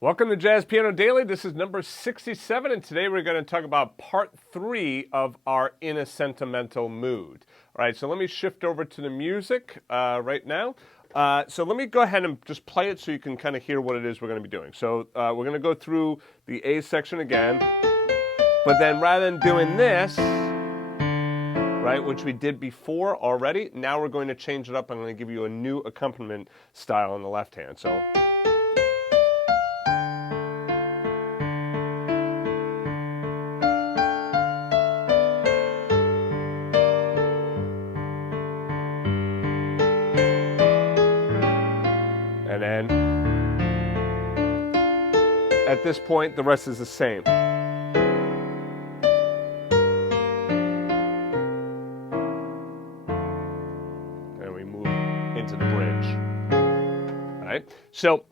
Welcome to Jazz Piano Daily. This is number 67, and today we're going to talk about part 3 of our In a Sentimental Mood. All right, so let me shift over to the music right now. So let me go ahead and just play it so you can kind of hear what it is we're going to be doing. So we're going to go through the A section again, but then rather than doing this, right, which we did before already, now we're going to change it up. I'm going to give you a new accompaniment style on the left hand. So. And then, at this point, the rest is the same. And we move into the bridge. All right? So,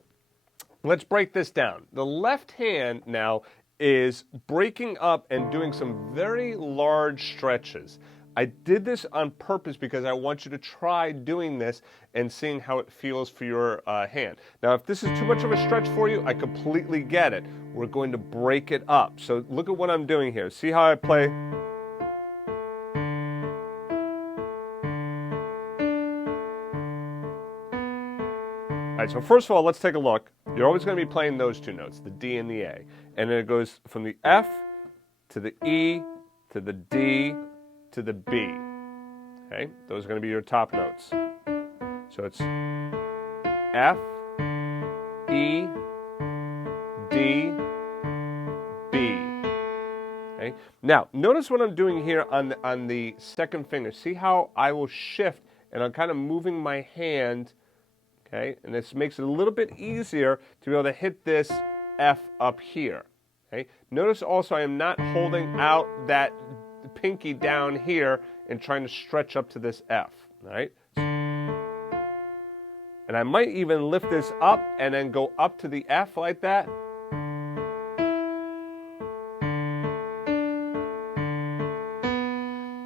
let's break this down. The left hand now is breaking up and doing some very large stretches. I did this on purpose because I want you to try doing this and seeing how it feels for your hand. Now, if this is too much of a stretch for you, I completely get it. We're going to break it up. So look at what I'm doing here. See how I play? All right, so first of all, let's take a look. You're always going to be playing those two notes, the D and the A. And then it goes from the F to the E to the D to the B. Okay, those are going to be your top notes. So it's F, E, D, B. Okay. Now, notice what I'm doing here on the second finger. See how I will shift and I'm kind of moving my hand. Okay, and this makes it a little bit easier to be able to hit this F up here. Okay. Notice also I am not holding out that pinky down here and trying to stretch up to this F, right? And I might even lift this up and then go up to the F like that.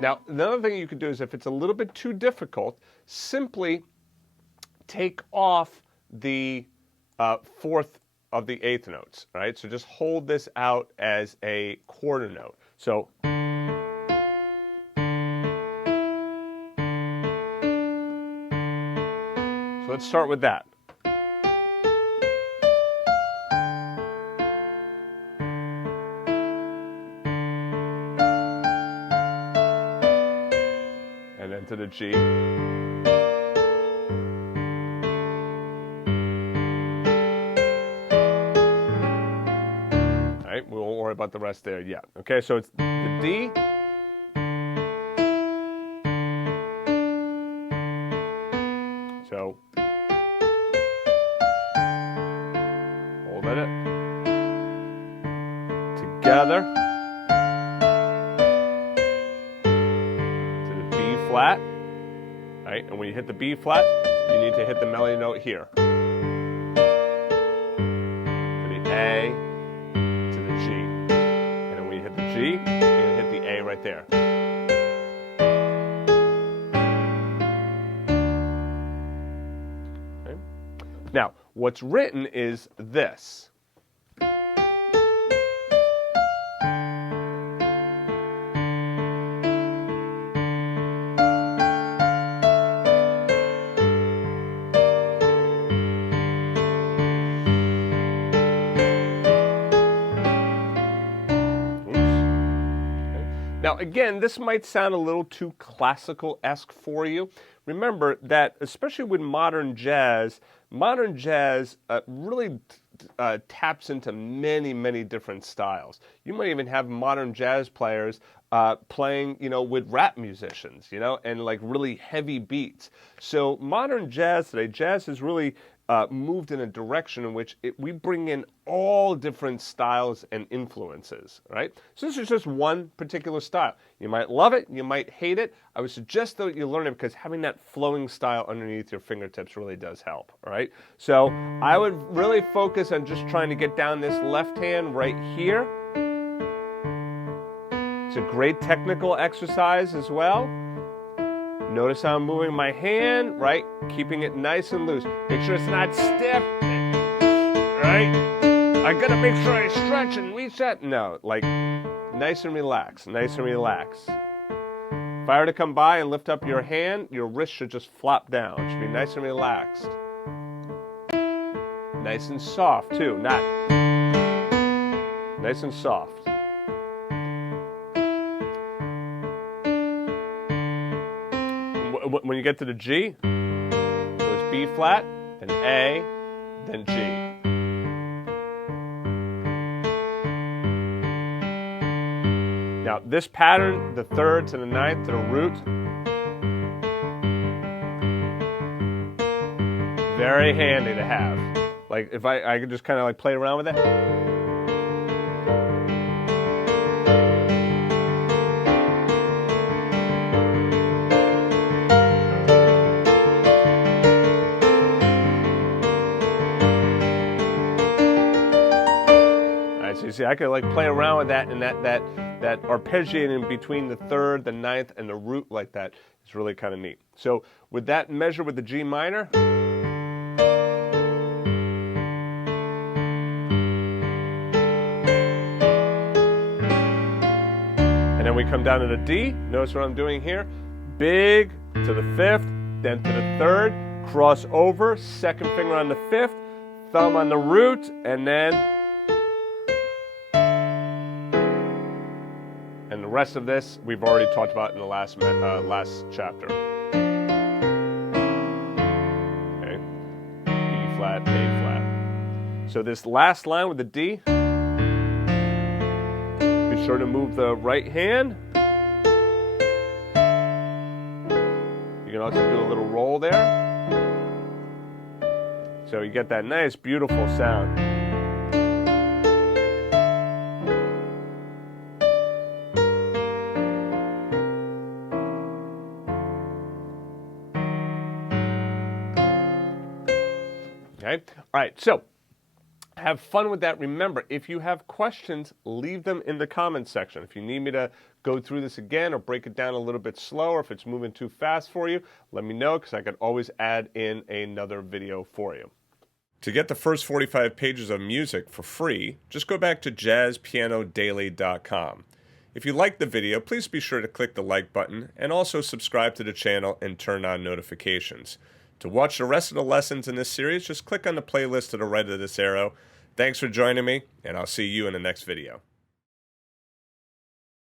Now, another thing you could do is if it's a little bit too difficult, simply take off the fourth of the eighth notes, right? So just hold this out as a quarter note. So let's start with that. And then to the G. All right, we won't worry about the rest there yet. Okay, so it's the D. So hold it together to the B flat, right? And when you hit the B flat, you need to hit the melody note here. To the A, to the G. And then when you hit the G, you're going to hit the A right there. Okay. Now, what's written is this. Now, again, this might sound a little too classical-esque for you. Remember that, especially with modern jazz really taps into many, many different styles. You might even have modern jazz players playing, with rap musicians, and like really heavy beats. So modern jazz today, jazz has really moved in a direction in which we bring in all different styles and influences, right? So this is just one particular style. You might love it, you might hate it. I would suggest that you learn it because having that flowing style underneath your fingertips really does help, all right? So I would really focus on just trying to get down this left hand right here. It's a great technical exercise as well. Notice how I'm moving my hand, right? Keeping it nice and loose. Make sure it's not stiff, right? I gotta make sure I stretch and reset. No, like nice and relaxed, nice and relaxed. If I were to come by and lift up your hand, your wrist should just flop down. It should be nice and relaxed. Nice and soft too, not nice and soft. When you get to the G, it goes B flat, then A, then G. Now this pattern, the third to the ninth to the root, very handy to have. Like if I could just kind of like play around with it. So you see, I could like play around with that, and that arpeggiating between the third, the ninth, and the root like that is really kind of neat. So with that measure with the G minor, and then we come down to the D. Notice what I'm doing here. Big to the fifth, then to the third, cross over, second finger on the fifth, thumb on the root, and then and the rest of this we've already talked about in the last chapter. Okay, E flat, A flat. So this last line with the D, be sure to move the right hand. You can also do a little roll there. So you get that nice, beautiful sound. Okay. All right, so have fun with that. Remember, if you have questions, leave them in the comments section. If you need me to go through this again or break it down a little bit slower, if it's moving too fast for you, let me know, because I could always add in another video for you. To get the first 45 pages of music for free, just go back to JazzPianoDaily.com. If you liked the video, please be sure to click the like button and also subscribe to the channel and turn on notifications. To watch the rest of the lessons in this series, just click on the playlist to the right of this arrow. Thanks for joining me, and I'll see you in the next video.